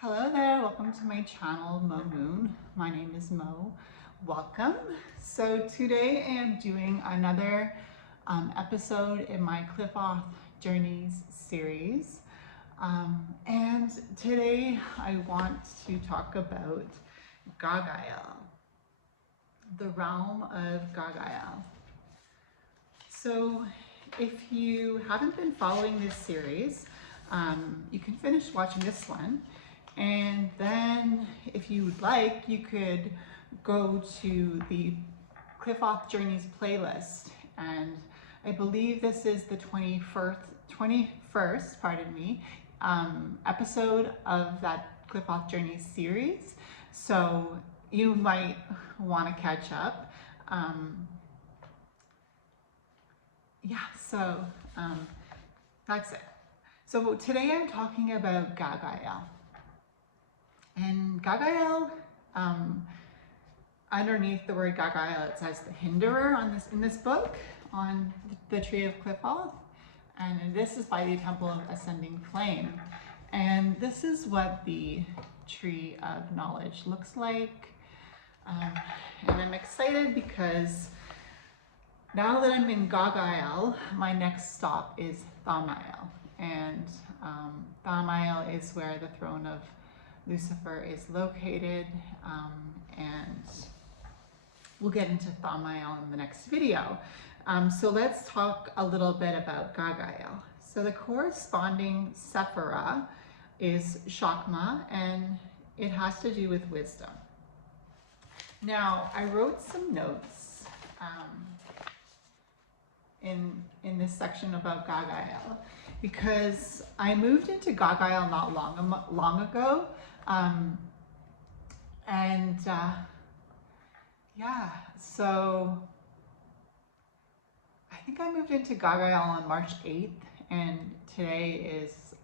Hello there, welcome to my channel, Mo Moon. My name is Mo. Welcome. So today I am doing another episode in my Qliphoth Journeys series. And today I want to talk about Ghagiel, the realm of Ghagiel. So if you haven't been following this series, you can finish watching this one. And then if you would like, you could go to the Qliphoth Journeys playlist. And I believe this is the 21st, pardon me, episode of that Qliphoth Journeys series. So you might want to catch up. So that's it. So today I'm talking about Ghagiel. And Ghagiel, underneath the word Ghagiel, it says the Hinderer in this book on the Tree of Qliphoth. And this is by the Temple of Ascending Flame. And this is what the Tree of Knowledge looks like. And I'm excited because now that I'm in Ghagiel, my next stop is Thamael. And Thamael is where the throne of Lucifer is located, and we'll get into Thamael in the next video. So let's talk a little bit about Ghagiel. So the corresponding Sephirah is Chokmah, and it has to do with wisdom. Now, I wrote some notes in this section about Ghagiel because I moved into Ghagiel not long ago. So I think I moved into Ghagiel on March 8th, and today is,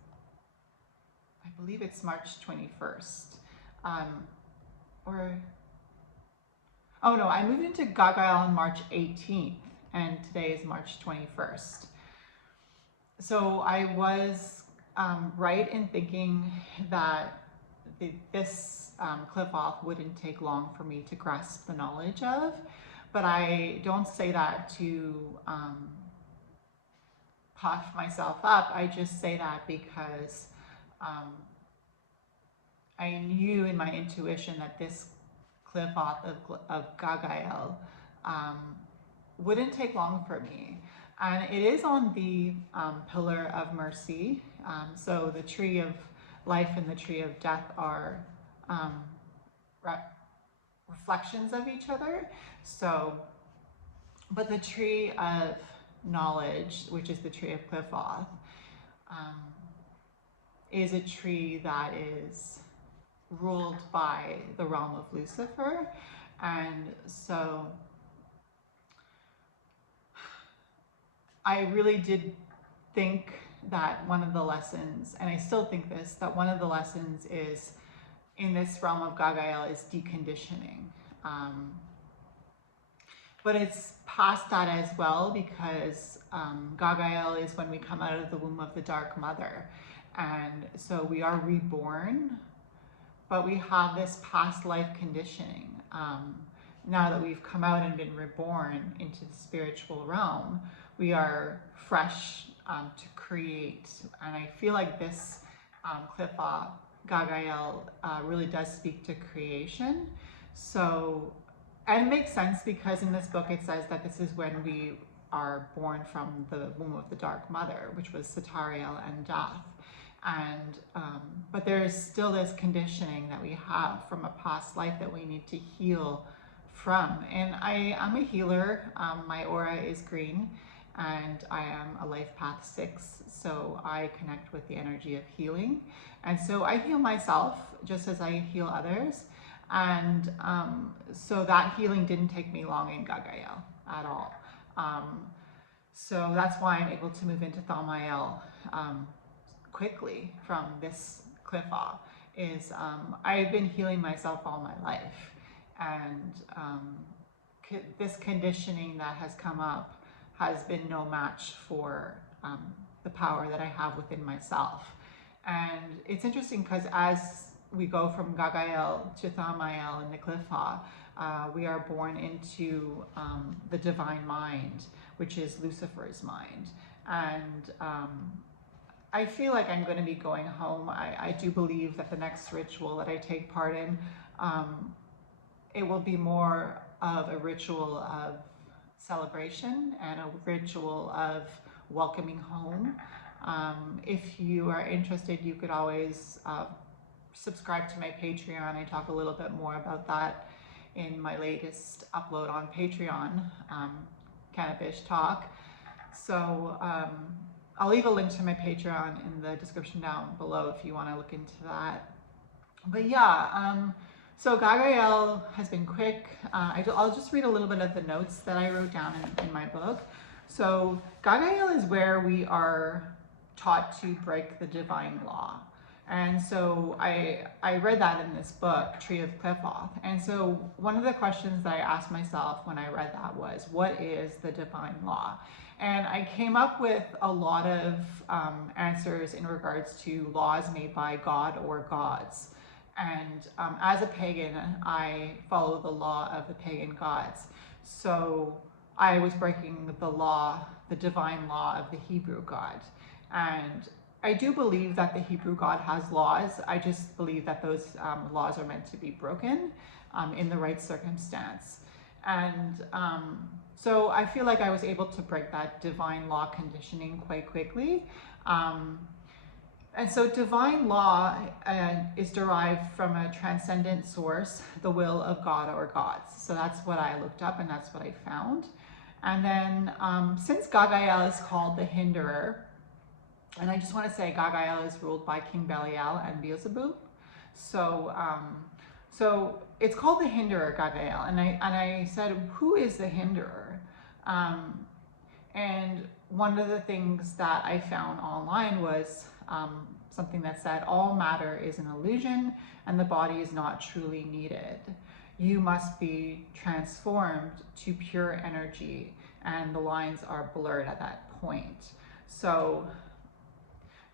I believe it's March 21st. Oh no, I moved into Ghagiel on March 18th, and today is March 21st. So I was right in thinking that this Qliphoth wouldn't take long for me to grasp the knowledge of, but I don't say that to puff myself up. I just say that because I knew in my intuition that this Qliphoth of Ghagiel wouldn't take long for me. And it is on the pillar of mercy. So the tree of life and the tree of death are reflections of each other. So, but the tree of knowledge, which is the tree of Qliphoth, is a tree that is ruled by the realm of Lucifer. And so I really did think that one of the lessons, and I still think this, that one of the lessons is in this realm of Ghagiel is deconditioning. But it's past that as well, because Ghagiel is when we come out of the womb of the Dark Mother. And so we are reborn, but we have this past life conditioning. Now that we've come out and been reborn into the spiritual realm, we are fresh to create. And I feel like this Qliphoth, Ghagiel, really does speak to creation. So, and it makes sense because in this book it says that this is when we are born from the womb of the Dark Mother, which was Satariel and death. And but there is still this conditioning that we have from a past life that we need to heal from. And I am a healer. My aura is green, and I am a life path 6, so I connect with the energy of healing. And so I heal myself just as I heal others. And so that healing didn't take me long in Ghagiel at all. So that's why I'm able to move into Thamael quickly from this Qliphoth. Is I've been healing myself all my life, and this conditioning that has come up has been no match for the power that I have within myself. And it's interesting because as we go from Ghagiel to Thamael and the Qliphoth. We are born into the divine mind, which is Lucifer's mind. And I feel like I'm going to be going home. I do believe that the next ritual that I take part in, it will be more of a ritual of celebration and a ritual of welcoming home. If you are interested, you could always subscribe to my Patreon. I talk a little bit more about that in my latest upload on Patreon, Cannabis Talk. So I'll leave a link to my Patreon in the description down below if you want to look into that. But yeah, so Ghagiel has been quick. I'll just read a little bit of the notes that I wrote down in my book. So Ghagiel is where we are taught to break the divine law. And so I read that in this book, Tree of Qliphoth. And so one of the questions that I asked myself when I read that was, what is the divine law? And I came up with a lot of answers in regards to laws made by God or gods. And as a pagan, I follow the law of the pagan gods. So I was breaking the law, the divine law of the Hebrew God. And I do believe that the Hebrew God has laws. I just believe that those laws are meant to be broken in the right circumstance. And so I feel like I was able to break that divine law conditioning quite quickly. And so divine law is derived from a transcendent source, the will of God or gods. So that's what I looked up and that's what I found. And then since Ghagiel is called the Hinderer, and I just want to say Ghagiel is ruled by King Belial and Beelzebub. So so it's called the Hinderer, Ghagiel. And I said, who is the Hinderer? And one of the things that I found online was something that said, all matter is an illusion and the body is not truly needed. You must be transformed to pure energy, and the lines are blurred at that point. So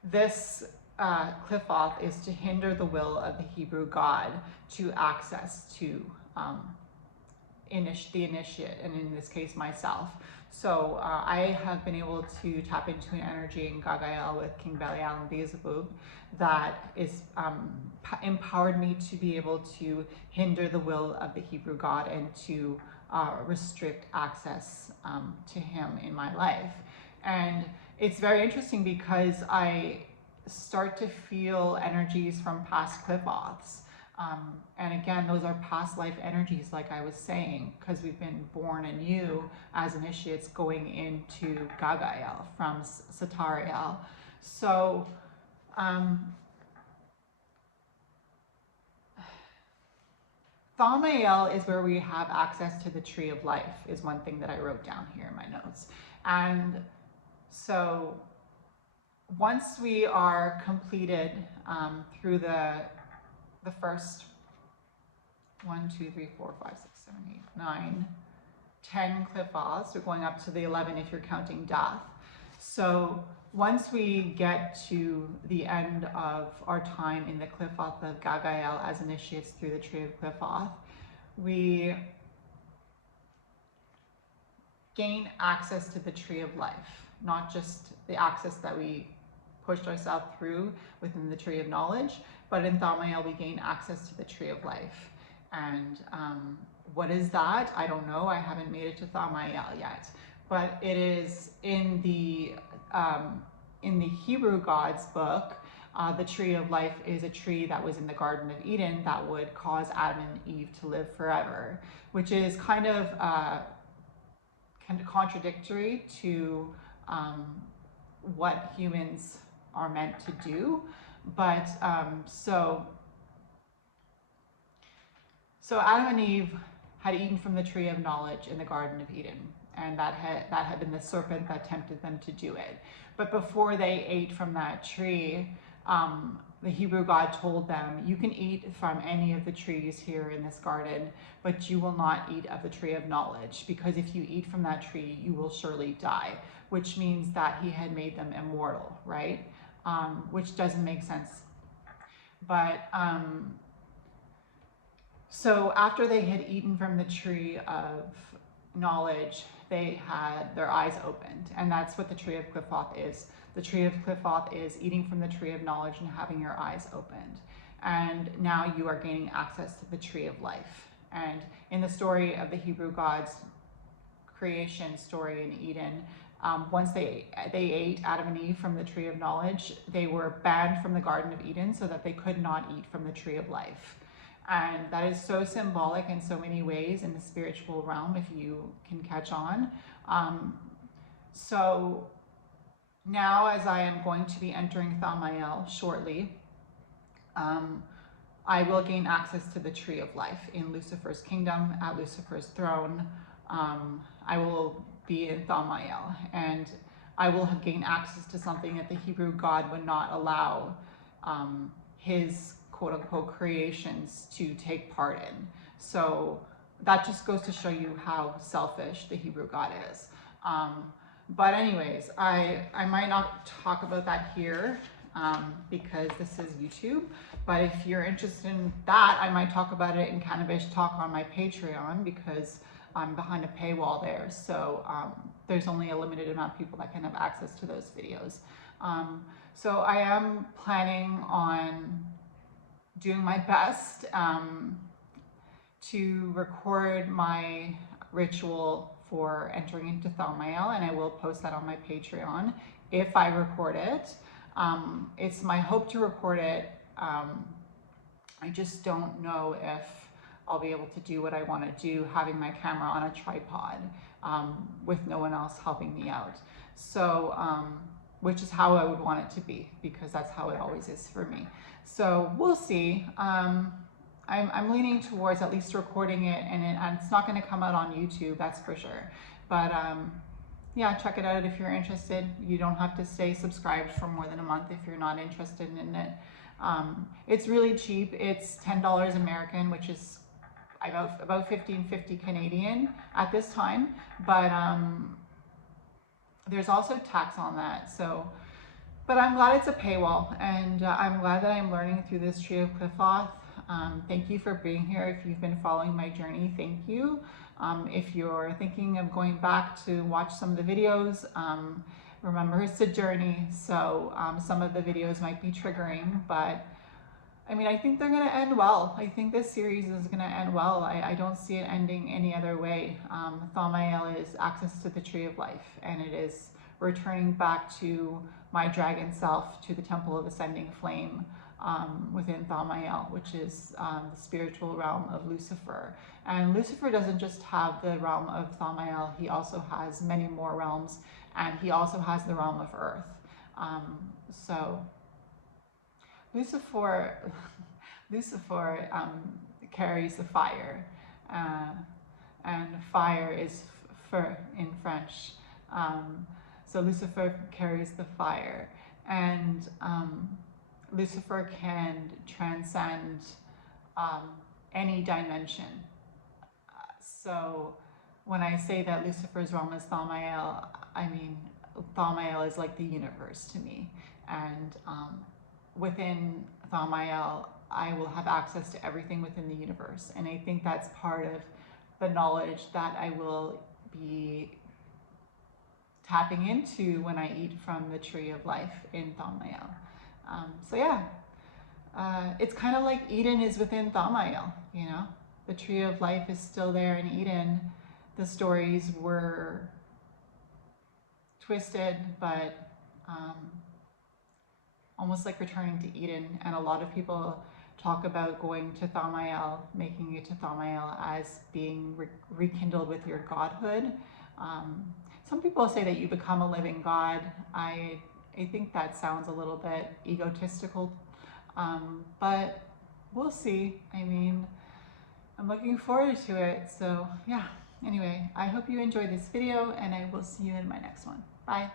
this Qliphoth is to hinder the will of the Hebrew God to access to the initiate, and in this case myself. So I have been able to tap into an energy in Ghagiel with King Belial and Beelzebub that is empowered me to be able to hinder the will of the Hebrew God and to restrict access to him in my life. And it's very interesting because I start to feel energies from past Qliphoths. And again, those are past life energies, like I was saying, because we've been born anew as initiates going into Ghagiel from Satariel. So Thamael is where we have access to the tree of life, is one thing that I wrote down here in my notes. And so once we are completed through the first 1, 2, 3, 4, 5, 6, 7, 8, 9, 10 Qliphoths, we're going up to the 11 if you're counting death. So once we get to the end of our time in the Qliphoth of Ghagiel as initiates through the tree of Qliphoth, we gain access to the tree of life, not just the access that we pushed ourselves through within the tree of knowledge, but in Thamael we gain access to the tree of life. And what is that? I don't know. I haven't made it to Thamael yet, but it is in the Hebrew God's book. The tree of life is a tree that was in the Garden of Eden that would cause Adam and Eve to live forever, which is kind of contradictory to what humans are meant to do. But so Adam and Eve had eaten from the tree of knowledge in the Garden of Eden, and that had been the serpent that tempted them to do it. But before they ate from that tree, the Hebrew God told them, you can eat from any of the trees here in this garden, but you will not eat of the tree of knowledge, because if you eat from that tree, you will surely die, which means that he had made them immortal, right? Which doesn't make sense. But so after they had eaten from the tree of knowledge, they had their eyes opened. And that's what the tree of Qliphoth is. The tree of Qliphoth is eating from the tree of knowledge and having your eyes opened. And now you are gaining access to the tree of life. And in the story of the Hebrew gods, creation story in Eden, once they ate, Adam and Eve, from the tree of knowledge, they were banned from the Garden of Eden so that they could not eat from the tree of life. And that is so symbolic in so many ways in the spiritual realm, if you can catch on. So now, as I am going to be entering Thamael shortly, I will gain access to the tree of life in Lucifer's kingdom, at Lucifer's throne. I will be in Thamael, and I will have gained access to something that the Hebrew God would not allow his quote-unquote creations to take part in. So that just goes to show you how selfish the Hebrew God is. But anyways, I might not talk about that here because this is YouTube. But if you're interested in that, I might talk about it in Cannabis Talk on my Patreon, because I'm behind a paywall there. So there's only a limited amount of people that can have access to those videos. So I am planning on doing my best to record my ritual for entering into Thamael, and I will post that on my Patreon if I record it. It's my hope to record it. I just don't know if I'll be able to do what I want to do having my camera on a tripod with no one else helping me out. So, which is how I would want it to be, because that's how it always is for me. So we'll see. I'm leaning towards at least recording it, and it's not going to come out on YouTube, that's for sure. But yeah, check it out if you're interested. You don't have to stay subscribed for more than a month if you're not interested in it. It's really cheap. It's $10 American, which is about $15.50 Canadian at this time. But there's also tax on that. So, but I'm glad it's a paywall, and I'm glad that I'm learning through this tree of Qliphoth. Thank you for being here. If you've been following my journey, thank you. If you're thinking of going back to watch some of the videos, remember, it's a journey. So some of the videos might be triggering, but I mean, I think they're going to end well. I think this series is going to end well. I don't see it ending any other way. Thamael is access to the tree of life, and it is returning back to my dragon self, to the Temple of Ascending Flame within Thamael, which is the spiritual realm of Lucifer. And Lucifer doesn't just have the realm of Thamael, he also has many more realms, and he also has the realm of Earth. So Lucifer carries the fire, and fire is feu in French. So Lucifer carries the fire, and Lucifer can transcend any dimension. So when I say that Lucifer's realm is Thamael, I mean Thamael is like the universe to me, and within Thamael, I will have access to everything within the universe. And I think that's part of the knowledge that I will be tapping into when I eat from the tree of life in Thamael. So yeah, it's kind of like Eden is within Thamael, you know? The tree of life is still there in Eden. The stories were twisted, but almost like returning to Eden. And a lot of people talk about going to Thamael, making it to Thamael as being rekindled with your godhood. Some people say that you become a living God. I think that sounds a little bit egotistical, but we'll see. I mean, I'm looking forward to it. So yeah, anyway, I hope you enjoyed this video, and I will see you in my next one. Bye.